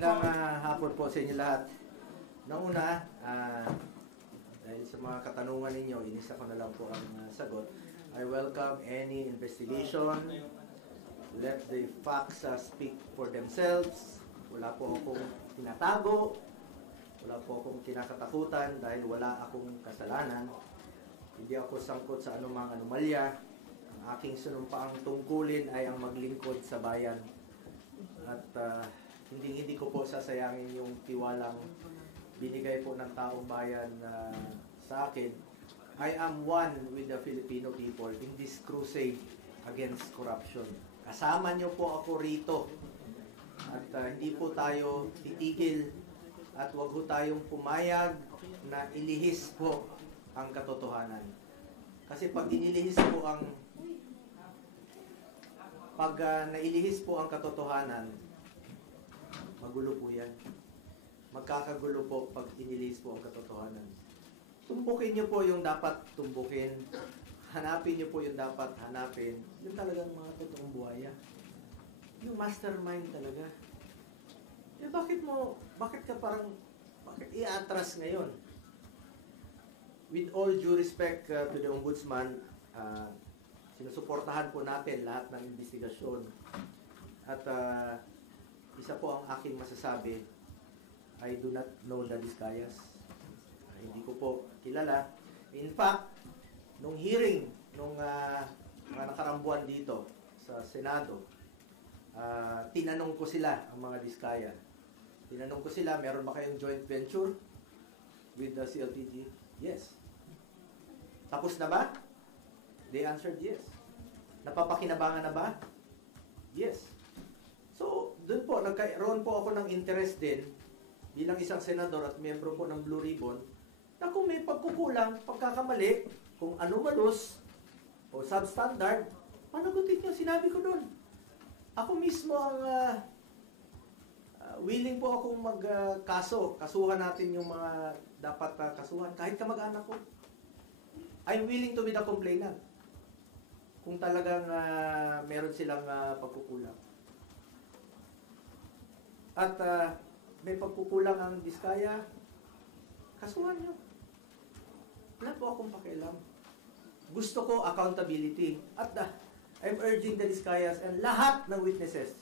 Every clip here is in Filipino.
Magandang hapon po sa inyo lahat. Nauna, dahil sa mga katanungan ninyo, inisa ko na lang po ang sagot. I welcome any investigation. Let the facts speak for themselves. Wala po akong tinatago. Wala po akong kinakatakutan dahil wala akong kasalanan. Hindi ako sangkot sa anumang anomalya. Ang aking sinumpaang tungkulin ay ang maglingkod sa bayan. At hindi ko po sasayangin yung tiwalang binigay po ng taong bayan sa akin. I am one with the Filipino people in this crusade against corruption. Kasama niyo po ako rito. At hindi po tayo titigil at wag po tayong pumayag na ilihis po ang katotohanan. Kasi pag inilihis po nailihis po ang katotohanan, magulo po yan. Magkakagulo po pag inilihis po ang katotohanan. Tumbukin niyo po yung dapat tumbukin. Hanapin niyo po yung dapat hanapin. Yung talagang mga totoong buhaya. Yung mastermind talaga. Bakit i-atras ngayon? With all due respect to the Ombudsman, sinusuportahan po natin lahat ng investigasyon. At isa po ang aking masasabi, I do not know the Discayas. Hindi ko po kilala. In fact, nung hearing, nung mga nakarambuan dito sa Senado, tinanong ko sila, ang mga Diskaya. Tinanong ko sila, meron ba kayong joint venture with the CLTG? Yes. Tapos na ba? They answered yes. Napapakinabangan na ba? Yes. So, doon po, nagkaroon po ako ng interest din bilang isang senador at miyembro po ng Blue Ribbon na kung may pagkukulang, pagkakamali, kung anomalous o substandard, panagutin niyo, sinabi ko doon. Ako mismo ang willing po akong magkaso. Kasuhan natin yung mga dapat kasuhan, kahit kamag-anak ko. I'm willing to be the complainant kung talagang meron silang pagkukulang. At may pagkukulang ang Diskaya, kasuhan nyo. Wala po akong pakialam. Gusto ko accountability. At I'm urging the Diskayas and lahat ng witnesses,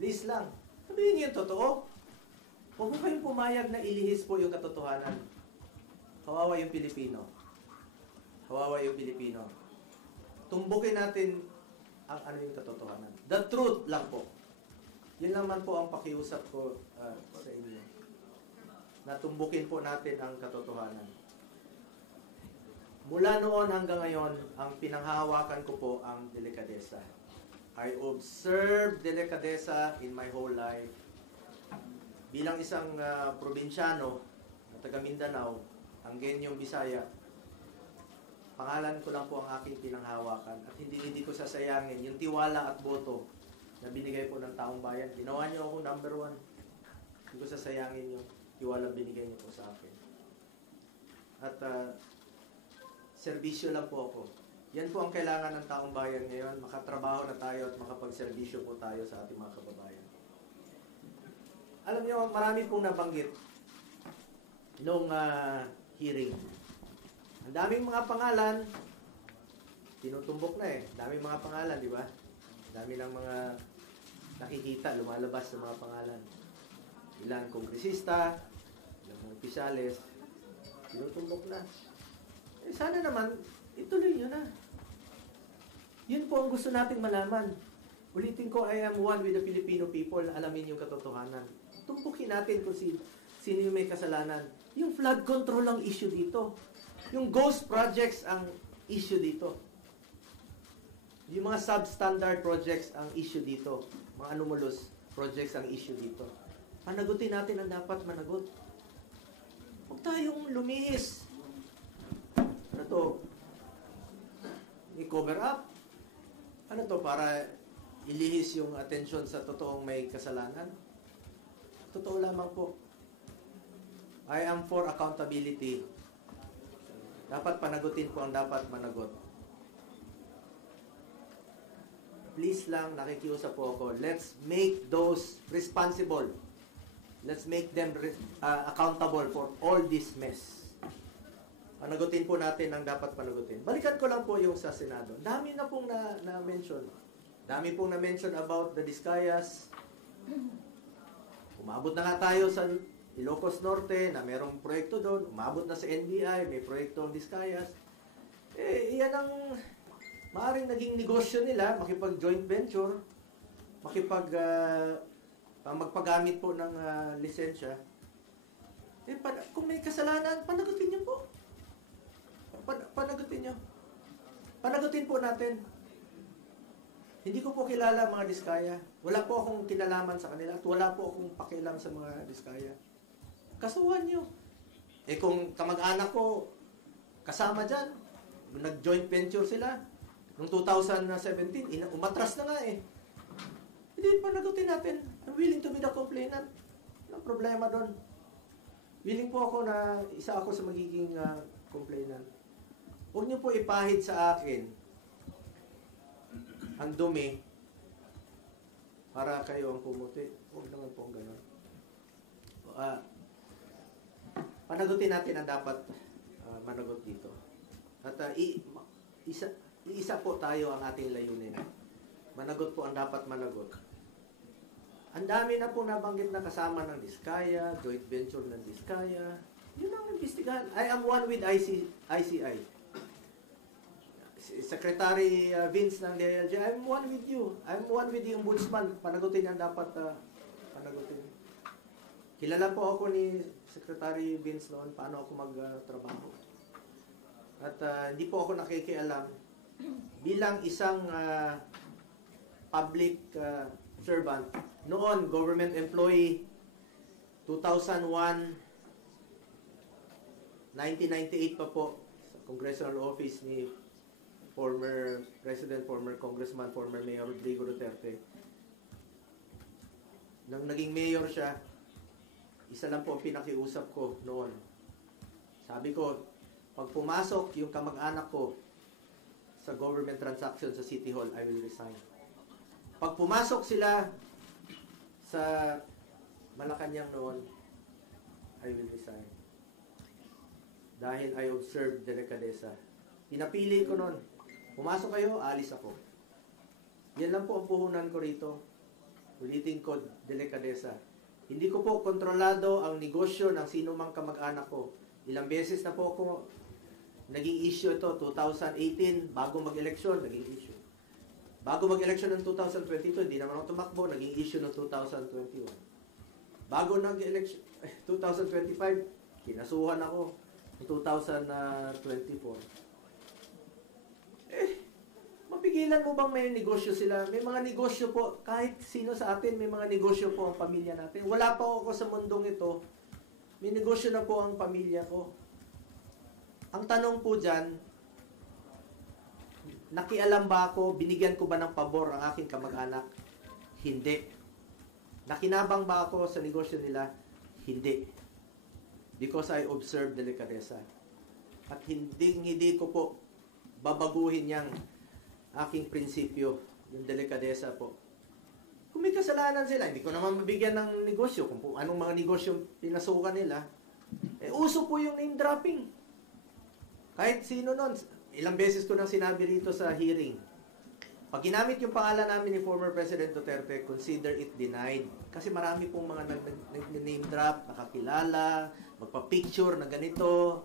please lang, sabihin niyo yung totoo. Huwag po kayong pumayag na ilihis po yung katotohanan. Kawawa yung Pilipino. Kawawa yung Pilipino. Tumbukin natin ang yung katotohanan. The truth lang po. Yun naman po ang pakiusap ko sa inyo. Natumbukin po natin ang katotohanan. Mula noon hanggang ngayon, ang pinanghahawakan ko po ang delikadesa. I observe delikadesa in my whole life. Bilang isang probinsyano na taga Mindanao, ang Genyong Bisaya, pangalan ko lang po ang aking pinanghahawakan at hindi ko sasayangin yung tiwala at boto na binigay po ng taong bayan. Ginawa niyo ako number 1. Hindi ko sasayangin yung tiwala binigay niyo po sa akin. At serbisyo lang po ako. Yan po ang kailangan ng taong bayan ngayon. Makatrabaho na tayo at makapagserbisyo po tayo sa ating mga kababayan. Alam niyo, marami pong nabanggit nung hearing. Ang daming mga pangalan, tinutumbok na eh. Daming mga pangalan, di ba? Dami ng mga nakikita, lumalabas sa mga pangalan. Ilang kongresista, ilang mga opisyales, tinutumbok na. Sana naman, ituloy nyo na. Yun po ang gusto nating malaman. Ulitin ko, I am one with the Filipino people. Alamin yung katotohanan. Tumpukin natin kung sino yung may kasalanan. Yung flood control ang issue dito. Yung ghost projects ang issue dito. Yung mga substandard projects ang issue dito. Mga anomalous projects ang issue dito. Panagutin natin ang dapat managot. Huwag tayong lumihis. Ano to? I-cover up? Ano to? Para ilihis yung atensyon sa totoong may kasalanan? Totoo lamang po. I am for accountability. Dapat panagutin po ang dapat managot. Please lang, nakikiusap po ako, let's make those responsible Let's make them accountable for all this mess. Panagutin po natin ang dapat panagutin. Balikan ko lang po yung sa Senado. Dami na pong na-mention. Dami pong na-mention about the Discayas. Umabot na nga tayo sa Ilocos Norte na merong proyekto doon. Umabot na sa NBI, may proyekto ang Discayas. Iyan ang maaaring naging negosyo nila, makipag-joint venture, magpagamit po ng lisensya. Kung may kasalanan, panagutin niyo po. Panagutin niyo. Panagutin po natin. Hindi ko po kilala mga Diskaya. Wala po akong kinalaman sa kanila at wala po akong pakialam sa mga Diskaya. Kasuhan niyo. Kung kamag-anak ko kasama dyan, nag-joint venture sila, noong 2017, umatras na nga Hindi, panagutin natin. I'm willing to be the complainant. Walang problema doon. Willing po ako na isa ako sa magiging complainant. Huwag niyo po ipahid sa akin ang dumi para kayo ang pumuti. Huwag naman po ang gano'n. Panagutin natin ang dapat managot dito. At isa po tayo ang ating layunin. Managot po ang dapat managot. Ang dami na po nabanggit na kasama ng Diskaya, joint venture ng Diskaya. Yun ang imbestigahan. I am one with ICI. Secretary Vince ng DILG, I'm one with you. I'm one with the Ombudsman. Panagutin ang dapat panagutin. Kilala po ako ni Secretary Vince noon paano ako magtrabaho. At hindi po ako nakikialam bilang isang public servant. Noon, government employee, 2001, 1998 pa po, sa congressional office ni former President, former Congressman, former Mayor Rodrigo Duterte. Nang naging mayor siya, isa lang po ang pinakiusap ko noon. Sabi ko, pag pumasok yung kamag-anak ko sa government transaction sa City Hall, I will resign. Pag pumasok sila sa Malacanang noon, I will resign. Dahil I observed delikadesa. Pinapili ko noon. Pumasok kayo, alis ako. Yan lang po ang puhunan ko rito. Ulitin ko, delikadesa. Hindi ko po kontrolado ang negosyo ng sino mang kamag-anak ko. Ilang beses na po ako naging issue ito, 2018, bago mag-eleksyon, naging issue. Bago mag-eleksyon ng 2022, hindi naman ako tumakbo, naging issue ng 2021. Bago nag-eleksyon, 2025, kinasuhan ako ng 2024. Mapigilan mo bang may negosyo sila? May mga negosyo po, kahit sino sa atin, may mga negosyo po ang pamilya natin. Wala pa ako sa mundong ito, may negosyo na po ang pamilya ko. Ang tanong po dyan, nakialam ba ako, binigyan ko ba ng pabor ang aking kamag-anak? Hindi. Nakinabang ba ako sa negosyo nila? Hindi. Because I observe delikadesa. At hindi ko po babaguhin yang aking prinsipyo, yung delikadesa po. Kung may kasalanan sila, hindi ko naman mabigyan ng negosyo. Kung anong mga negosyo pinasukan nila, uso po yung name dropping. Kahit sino nun, ilang beses ko nang sinabi rito sa hearing, pag ginamit yung pangalan namin ni former President Duterte, consider it denied. Kasi marami pong mga nag-name drop, nakakilala, magpa-picture na ganito.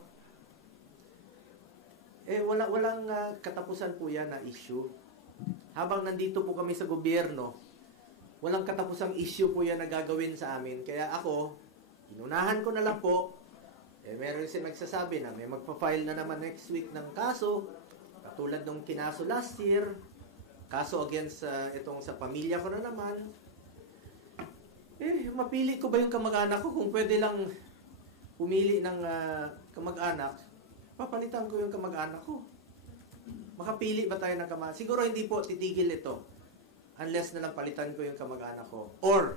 Walang katapusan po yan na issue. Habang nandito po kami sa gobyerno, walang katapusang issue po yan na gagawin sa amin. Kaya ako, inunahan ko na lang po. Meron siya nagsasabi na may magpa-file na naman next week ng kaso, katulad nung kinaso last year, kaso against itong sa pamilya ko na naman. Mapili ko ba yung kamag-anak ko? Kung pwede lang pumili ng kamag-anak, papalitan ko yung kamag-anak ko. Makapili ba tayo ng kamag-anak? Siguro hindi po titigil ito unless na lang palitan ko yung kamag-anak ko. Or,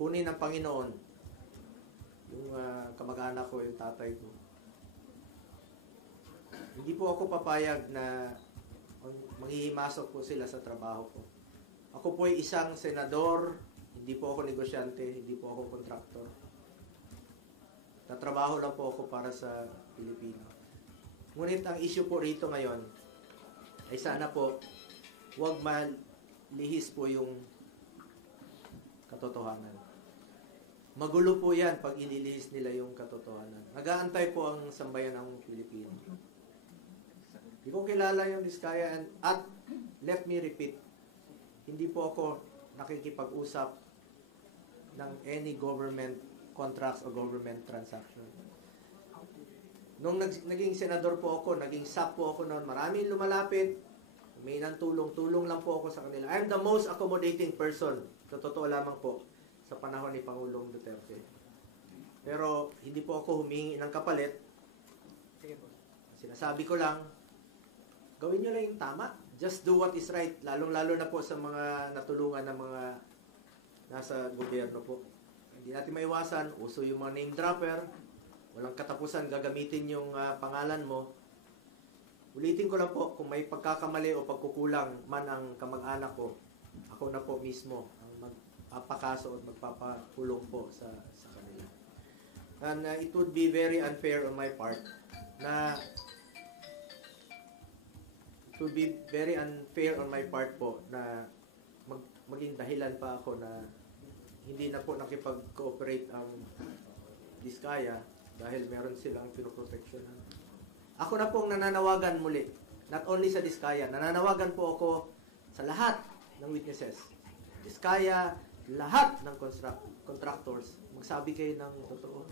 kunin ng Panginoon yung kamag-anak ko, yung tatay ko. Hindi po ako papayag na manghihimasok po sila sa trabaho ko. Ako po ay isang senador, hindi Hindi po ako negosyante, hindi po ako kontraktor. Tatrabaho lang po ako para sa Pilipino. Ngunit ang issue po rito ngayon ay sana po huwag malihis po yung katotohanan. Magulo po yan pag inilihis nila yung katotohanan. Nag-aantay po ang sambayan ng Pilipino. Hindi ko kilala yung Diskaya at let me repeat, hindi po ako nakikipag-usap ng any government contracts o government transaction. Nung naging senador po ako, naging SAP po ako noon, maraming lumalapit, may tulong lang po ako sa kanila. I'm the most accommodating person, sa totoo lamang po, sa panahon ni Pangulong Duterte. Pero hindi po ako humingi ng kapalit. Sinasabi ko lang, gawin nyo lang yung tama. Just do what is right. Lalong-lalo na po sa mga natulungan ng mga nasa gobyerno po. Hindi natin maiwasan, uso yung mga name dropper, walang katapusan gagamitin yung pangalan mo. Ulitin ko lang po, kung may pagkakamali o pagkukulang man ang kamag-anak ko, ako na po mismo ang magpapakaso at magpapakulong po sa kanila. And it would be very unfair on my part na po na maging dahilan pa ako na hindi na po nakipag-cooperate ang Diskaya dahil meron silang pinoproteksyonan. Ako na pong nananawagan muli, not only sa Diskaya, nananawagan po ako sa lahat ng witnesses. Diskaya, lahat ng contractors, magsabi kayo ng totoo.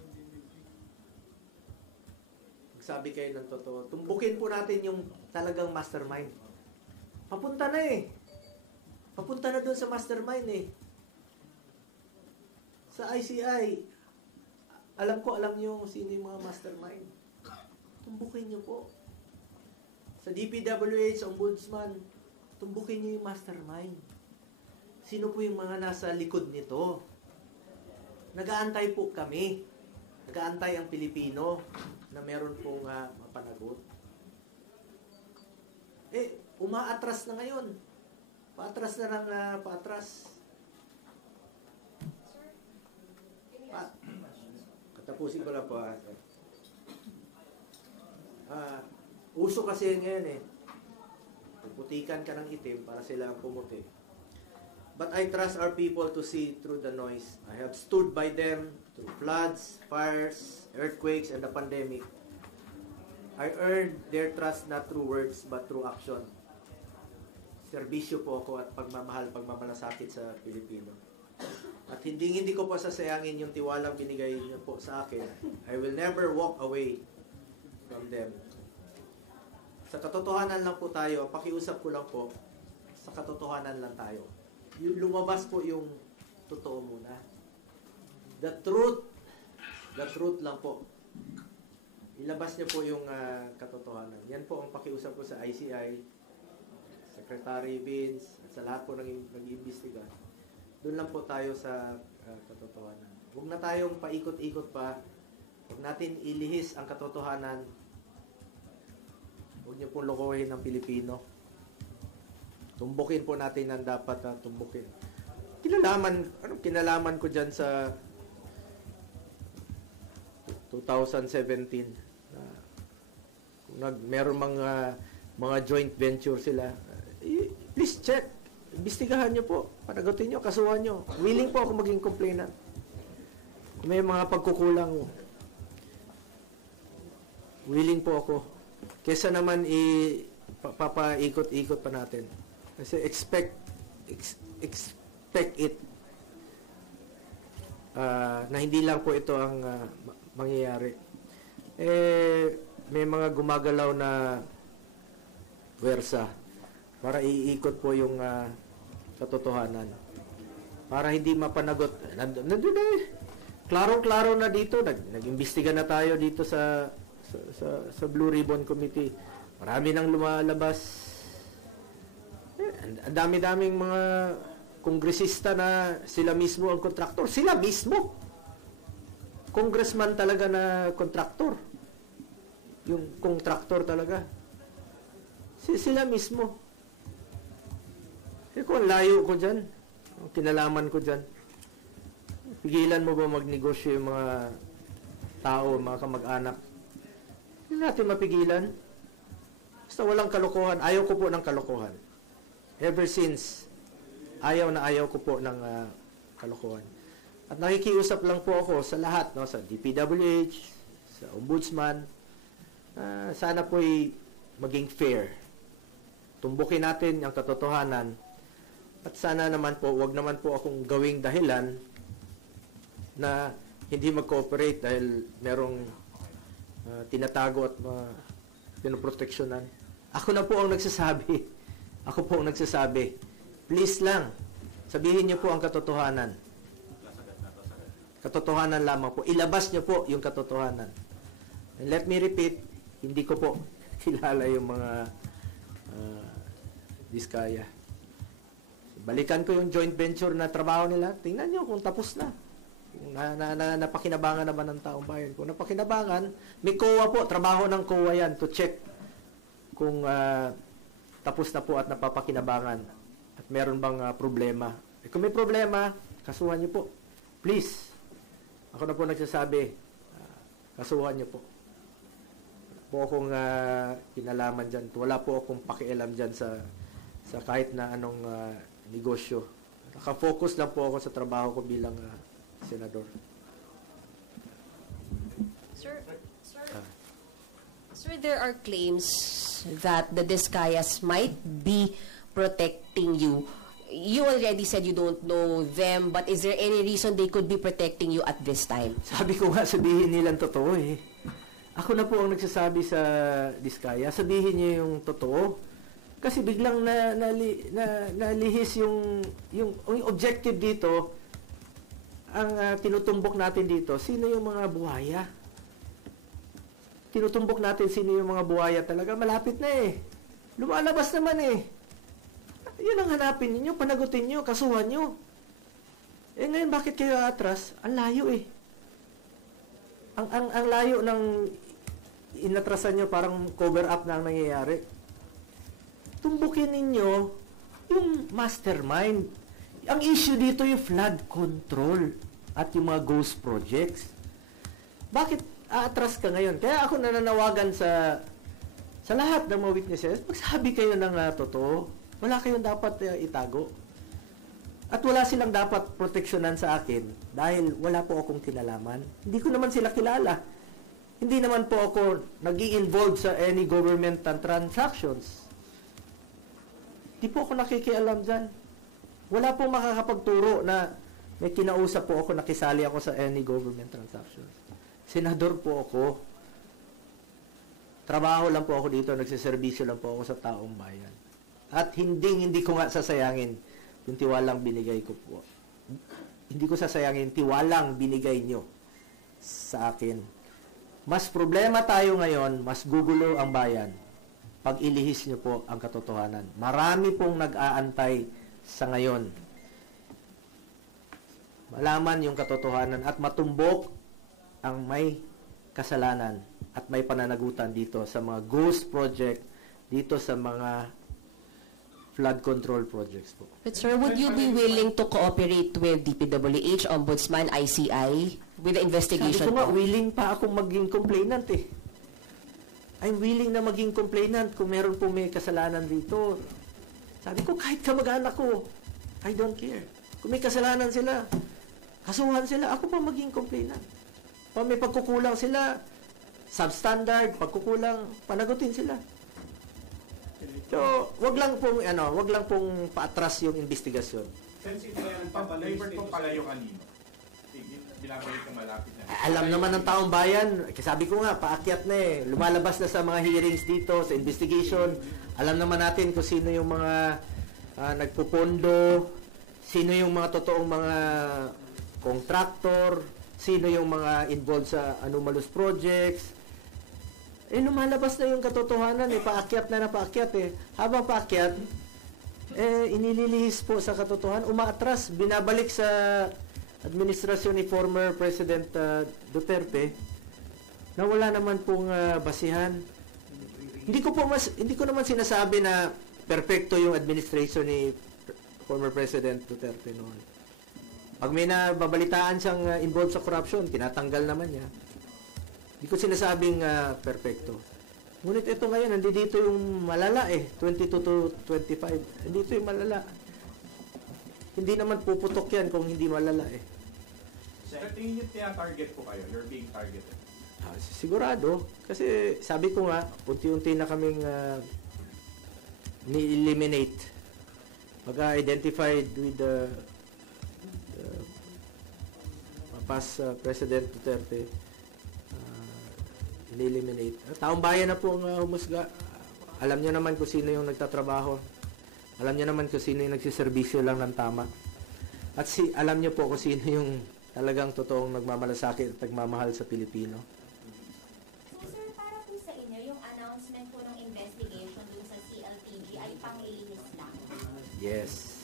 Magsabi kayo ng totoo. Tumbukin po natin yung talagang mastermind. Papunta na eh. Papunta na doon sa mastermind eh. Sa ICI, alam niyo sino yung mga mastermind. Tumbukin niyo po. Sa DPWH, Ombudsman, tumbukin niyo yung mastermind. Sino po yung mga nasa likod nito? Nag-aantay po kami. Nag-aantay ang Pilipino na meron pong mapanagot. Umaatras na ngayon. Paatras na lang paatras. Katapusin ko lang po. Uso kasi ngayon eh. Puputikan ka ng itim para sila ang pumuti. But I trust our people to see through the noise. I have stood by them through floods, fires, earthquakes, and the pandemic. I earned their trust not through words but through action. Serbisyo po ako at pagmamalasakit sa Pilipino. At hindi ko po sasayangin yung tiwalang binigay niyo po sa akin. I will never walk away from them. Sa katotohanan lang po tayo, pakiusap ko lang po, sa katotohanan lang tayo. Lumabas po yung totoo muna. The truth lang po. Ilabas niyo po yung katotohanan. Yan po ang pakiusap ko sa ICI, Secretary Vince, at sa lahat po nag-iimbestiga. Doon lang po tayo sa katotohanan. Huwag na tayong paikot-ikot pa. Huwag natin ilihis ang katotohanan. Huwag niyo pong lokohin ng Pilipino. Tumbukin po natin ang dapat na tumbukin. Anong kinalaman ko dyan sa 2017? Kung meron mga joint venture sila, please check. Imbestigahan nyo po. Panagutin nyo, kasuhan nyo. Willing po ako maging complainant. Kung may mga pagkukulang, willing po ako. Kesa naman papaikot-ikot pa natin. Kasi expect it na hindi lang po ito ang mangyayari. May mga gumagalaw na wersa para iikot po yung katotohanan. Para hindi mapanagot. Nandun na eh. Klarong-klaro na dito. Nag-imbestiga na tayo dito sa Blue Ribbon Committee. Marami nang lumalabas. Ang dami-daming mga kongresista na sila mismo ang kontraktor. Sila mismo. Congressman talaga na kontraktor. Yung kontraktor talaga. Sila mismo. Kung layo ko dyan, ang kinalaman ko dyan. Pigilan mo ba magnegosyo yung mga tao, mga kamag-anak? Hindi natin mapigilan. Basta walang kalokohan. Ayaw ko po ng kalokohan. Ever since, ayaw na ayaw ko po ng kalokohan. At nakikiusap lang po ako sa lahat, no, sa DPWH, sa Ombudsman, sana po'y maging fair. Tumbukin natin ang katotohanan. At sana naman po, wag naman po akong gawing dahilan na hindi mag-cooperate dahil merong tinatago at pinoproteksyonan. Ako na po ang nagsasabi. Ako po ang nagsasabi. Please lang, sabihin niyo po ang katotohanan. Katotohanan lamang po. Ilabas niyo po yung katotohanan. And let me repeat, hindi ko po kilala yung mga Diskaya. Balikan ko yung joint venture na trabaho nila. Tingnan nyo kung tapos na. Napakinabangan naman ng taong bayan. Kung napakinabangan, may COA po. Trabaho ng COA yan to check kung tapos na po at napapakinabangan. At meron bang problema. Kung may problema, kasuhan nyo po. Please. Ako na po nagsasabi, kasuhan nyo po. Wala po akong kinalaman dyan. Wala po akong pakialam dyan sa kahit na anong negosyo. Naka-focus lang po ako sa trabaho ko bilang senador. Sir, there are claims that the Discayas might be protecting you. You already said you don't know them, but is there any reason they could be protecting you at this time? Sabi ko nga, sabihin nilang totoo eh. Ako na po ang nagsasabi sa Diskaya, sabihin niyo yung totoo. Kasi biglang nalihis yung objective dito, ang tinutumbok natin dito, sino yung mga buhaya? Tinutumbok natin sino yung mga buhaya talaga, malapit na eh. Lumalabas naman eh. Yun ang hanapin ninyo, panagutin nyo, kasuhan nyo. Eh ngayon, bakit kayo atras? Ang layo eh. Ang layo ng inatrasan nyo, parang cover up na ang nangyayari. Tumbukin ninyo yung mastermind. Ang issue dito yung flood control at yung mga ghost projects. Bakit aatras ka ngayon? Kaya ako nananawagan sa lahat ng mga witnesses, magsabi kayo ng totoo. Wala kayong dapat itago. At wala silang dapat proteksyonan sa akin dahil wala po akong kinalaman. Hindi ko naman sila kilala. Hindi naman po ako nag-i-involve sa any government transactions. Di po ako nakikialam dyan. Wala po makakapagturo na may kinausap po ako, nakisali ako sa any government transactions. Senador po ako. Trabaho lang po ako dito, nagsiservisyo lang po ako sa taong bayan. At hindi ko nga sasayangin yung tiwalang binigay ko po. Hindi ko sasayangin tiwalang binigay nyo sa akin. Mas problema tayo ngayon, mas gugulo ang bayan pag ilihis nyo po ang katotohanan. Marami pong nag-aantay sa ngayon. Malaman yung katotohanan at matumbok ang may kasalanan at may pananagutan dito sa mga ghost project, dito sa mga flood control projects po. But sir, would you be willing to cooperate with DPWH, Ombudsman, ICI with the investigation? Sabi ko nga, willing pa akong maging complainant eh. I'm willing na maging complainant kung meron po may kasalanan dito. Sabi ko, kahit kamag-anak ko, I don't care. Kung may kasalanan sila, kasuhan sila, ako pa maging complainant. Pag may pagkukulang sila, substandard, pagkukulang, panagutin sila. So, wag lang pong paatras yung investigasyon. Since ito yung pabalik po pala yung kanino? Binabalik ng malapit na. Alam naman ng taong bayan, sabi ko nga, paakyat na eh. Lumalabas na sa mga hearings dito, sa investigation. Alam naman natin kung sino yung mga nagpupondo, sino yung mga totoong mga contractor, sino yung mga involved sa anomalous projects. Eh, lumalabas na yung katotohanan eh. Paakyat na paakyat eh. Habang paakyat, inililihis po sa katotohanan, umaatras, binabalik sa administrasyon ni former President Duterte na wala naman pong basihan. Hindi ko naman sinasabi na perpekto yung administration ni former President Duterte noon. Pag may nababalitaan siyang involved sa corruption, tinatanggal naman niya. Hindi ko sinasabing perfecto. Ngunit ito ngayon, nandito yung malala 22 to 25. Nandito yung malala. Hindi naman puputok yan kung hindi malala Sa tingin niyo tina-target po kayo? You're being targeted. Sigurado. Kasi sabi ko nga, unti-unti na kaming ni-eliminate. Pag-identified with the past President Duterte, ni-eliminate. Taong bayan na po ang humusga. Alam niyo naman kung sino yung nagtatrabaho. Alam niyo naman kung sino yung nagsiservisyo lang ng tama. At alam niyo po kung sino yung talagang totoong nagmamalasakit at nagmamahal sa Pilipino. So sir, para po sa inyo, yung announcement po ng investigation dun sa CLTG ay panglilinis lang? Yes.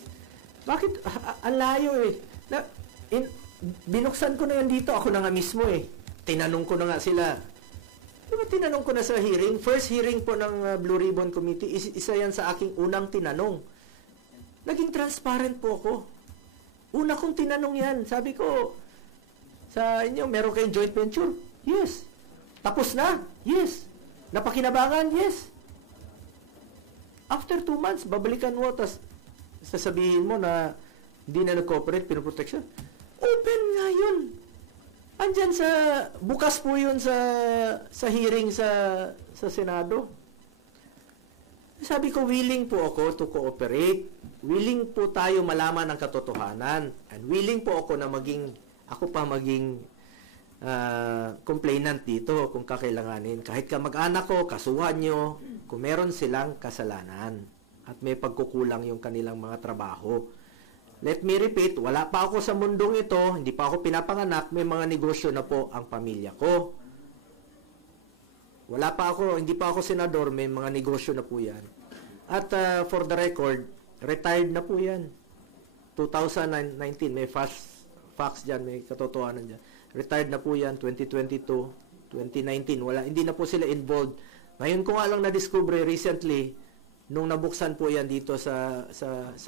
Bakit? Ang layo binuksan ko na yan dito. Ako na nga mismo Tinanong ko na nga sila. Diba tinanong ko na sa hearing? First hearing po ng Blue Ribbon Committee, isa yan sa aking unang tinanong. Naging transparent po ako. Una kong tinanong yan. Sabi ko, sa inyo, meron kayong joint venture? Yes. Tapos na? Yes. Napakinabangan? Yes. After 2 months, babalikan mo, tas sasabihin mo na hindi na nag-cooperate, pinoprotection. Open nga yun. Andyan bukas po yun sa hearing sa Senado. Sabi ko, willing po ako to cooperate. Willing po tayo malaman ang katotohanan. And willing po ako na maging complainant dito kung kakailanganin. Kahit kamag-anak ko, kasuhan nyo, kung meron silang kasalanan at may pagkukulang yung kanilang mga trabaho. Let me repeat, wala pa ako sa mundong ito, hindi pa ako pinapanganak, may mga negosyo na po ang pamilya ko. Wala pa ako, hindi pa ako senador, may mga negosyo na po yan. At for the record, retired na po yan. 2019, may facts dyan, may katotohanan dyan. Retired na po yan, 2022, 2019, hindi na po sila involved. Ngayon ko nga lang na-discover recently, nung nabuksan po yan dito sa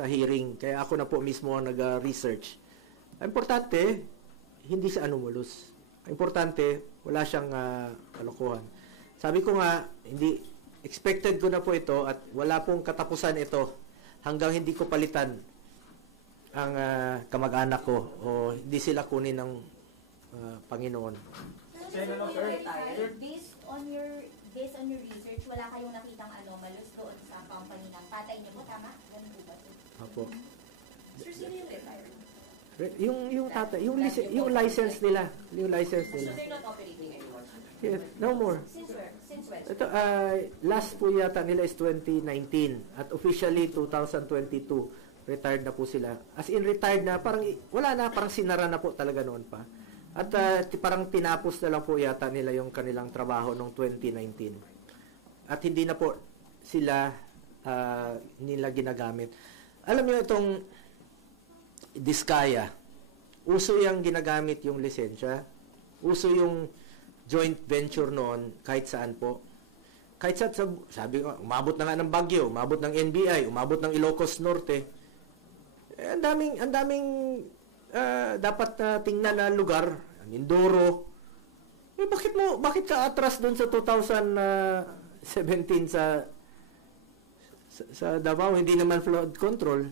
hearing, kaya ako na po mismo ang nag-research. Importante, hindi siya anomalous. Importante, wala siyang kalokohan. Sabi ko nga, expected ko na po ito at wala pong katapusan ito hanggang hindi ko palitan ang kamag-anak ko o hindi sila kunin ng Panginoon. Senator, based on your research, wala kayong nakitang anomalous doon sa company ng tatay niyo po, tama? Ganun po ba? Opo. Sir, sino yung retired? Yung tata, yung license nila, So they're not operating anymore? yes, no more. Since where? Since when? Ito last po yata nila is 2019 at officially 2022 retired na po sila. As in retired na, parang wala na, parang sinara na po talaga noon pa. At parang tinapos na lang po yata nila yung kanilang trabaho noong 2019. At hindi na po sila nila ginagamit. Alam niyo itong Diskaya, uso yung ginagamit yung lisensya. Uso yung joint venture noon kahit saan po. Kahit sabi ko, umabot na nga ng Baguio, umabot ng NBI, umabot ng Ilocos Norte. Ang daming dapat tingnan na lugar, Mindoro. Bakit ka atras doon sa 2017 sa Davao, hindi naman flood control,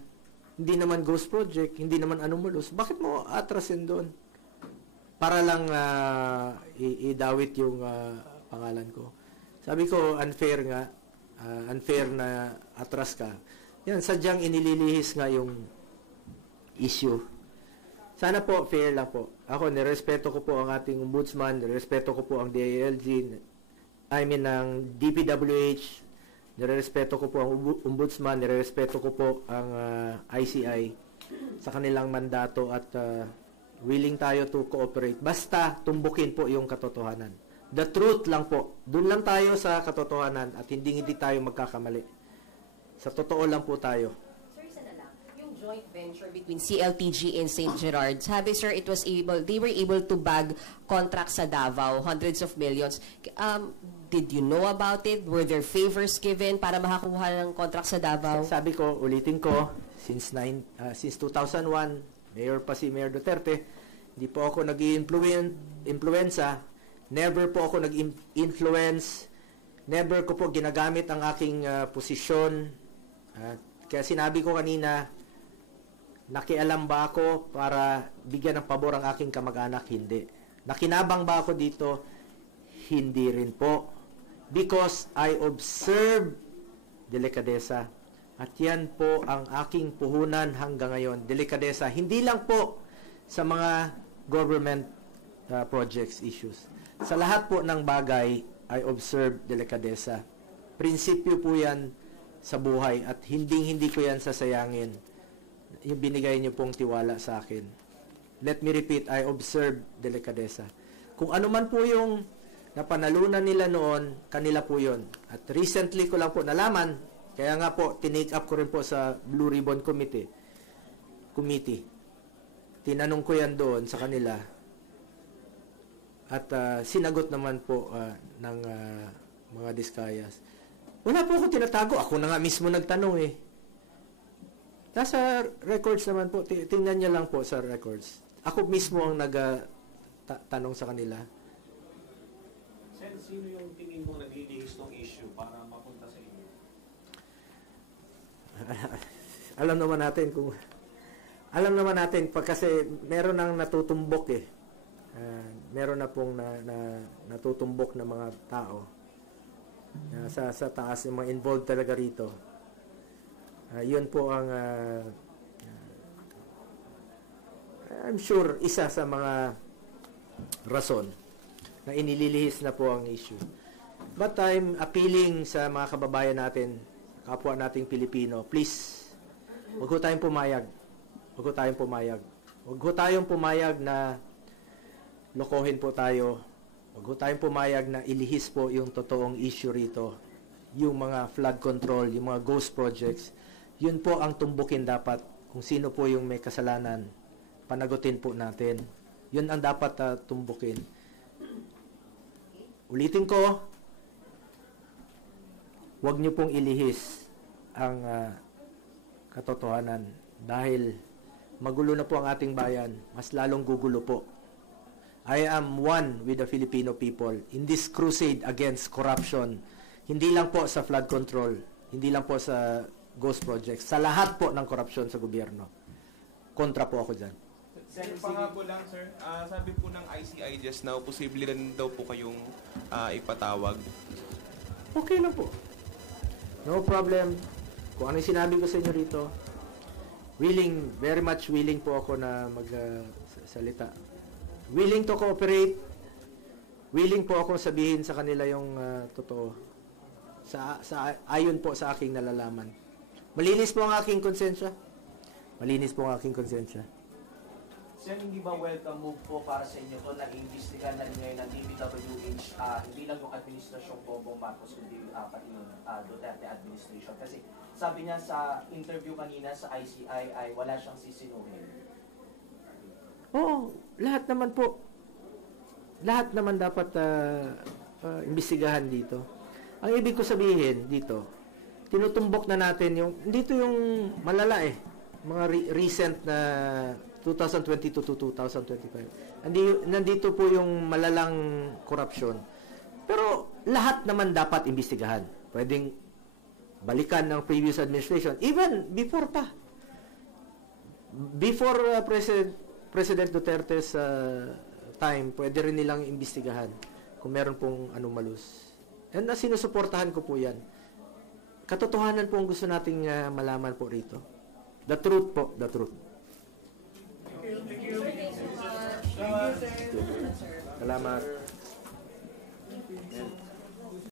hindi naman ghost project, hindi naman anomalous. Bakit mo atrasin doon? Para lang idawit yung pangalan ko. Sabi ko, unfair nga. Unfair na atras ka. Yan, sadyang inililihis nga yung issue. Sana po, fair lang po. Ako, nirespeto ko po ang ating ombudsman, nirespeto ko po ang DILG, ng DPWH, nirespeto ko po ang ombudsman, nirespeto ko po ang ICI sa kanilang mandato at willing tayo to cooperate. Basta tumbukin po yung katotohanan. The truth lang po. Doon lang tayo sa katotohanan at hindi tayo magkakamali. Sa totoo lang po tayo. Joint venture between CLTG and St. Gerard. Sabi sir, they were able to bag contracts sa Davao, hundreds of millions. Did you know about it? Were there favors given para makakuha ng contract sa Davao? Sabi ko, ulitin ko, since 2001, mayor pa si Mayor Duterte, hindi po ako nag-influenza, never po ako nag-influence, never ko po ginagamit ang aking posisyon. Kaya sinabi ko kanina, nakialam ba ako para bigyan ng pabor ang aking kamag-anak? Hindi. Nakinabang ba ako dito? Hindi rin po. Because I observe delikadesa. At yan po ang aking puhunan hanggang ngayon. Delikadesa. Hindi lang po sa mga government projects issues. Sa lahat po ng bagay, I observe delikadesa. Prinsipyo po yan sa buhay at hindi ko yan sasayangin. Yung binigay niyo pong tiwala sa akin. Let me repeat, I observe delikadesa. Kung ano man po yung napanalunan nila noon, kanila po yun. At recently ko lang po nalaman, kaya nga po, tinake up ko rin po sa Blue Ribbon Committee. Tinanong ko yan doon sa kanila. At sinagot naman po ng mga Diskayas. Wala po ako tinatago. Ako na nga mismo nagtanong eh. Nasa records naman po. Tingnan niya lang po sa records. Ako mismo ang nagtanong sa kanila. Sen, sino yung tingin mo naglilihis ng issue para mapunta sa inyo? Alam naman natin kasi meron nang natutumbok eh. Meron na pong natutumbok na mga tao sa taas, yung mga involved talaga rito. Yun po ang I'm sure isa sa mga rason na inililihis na po ang issue. But I'm appealing sa mga kababayan natin, kapwa nating Pilipino, please, huwag ho tayong pumayag. Huwag ho tayong pumayag. Huwag ho tayong pumayag na lokohin po tayo. Huwag ho tayong pumayag na ilihis po yung totoong issue rito. Yung mga flood control, yung mga ghost projects. Yun po ang tumbukin dapat. Kung sino po yung may kasalanan, panagutin po natin. Yun ang dapat tumbukin. Ulitin ko, huwag niyo pong ilihis ang katotohanan dahil magulo na po ang ating bayan, mas lalong gugulo po. I am one with the Filipino people in this crusade against corruption. Hindi lang po sa flood control, hindi lang po sa ghost projects, sa lahat po ng korupsyon sa gobyerno. Kontra po ako dyan. Sir, pangako lang sir, sabi po ng ICI just now, posible rin daw po kayong ipatawag. Okay lang po. No problem. Kung ano yung sinabi ko sa inyo rito, very much willing po ako na magsalita. Willing to cooperate. Willing po ako sabihin sa kanila yung totoo. Ayon po sa aking nalalaman. Malinis po ang aking konsensya. Malinis po ang aking konsensya. Sen, hindi ba welcome move po para sa inyo to na iimbestigahan na rin ngayon ng DPWH, hindi lang yung administrasyong Bongbong Marcos, kundi pati yung Duterte administration? Kasi sabi niya sa interview kanina sa ICI ay wala siyang sisinuhin. Oo, lahat naman po. Lahat naman dapat imbestigahan dito. Ang ibig ko sabihin dito, tinutumbok na natin dito yung malala eh. Mga recent na 2022 to 2025. Nandito po yung malalang korupsyon. Pero lahat naman dapat imbestigahan. Pwedeng balikan ng previous administration. Even before pa. Before President Duterte's time, pwede rin nilang imbestigahan kung meron pong anomalous. And sinusuportahan ko po yan. Katotohanan po ang gusto nating malaman po rito. The truth po, the truth. Salamat.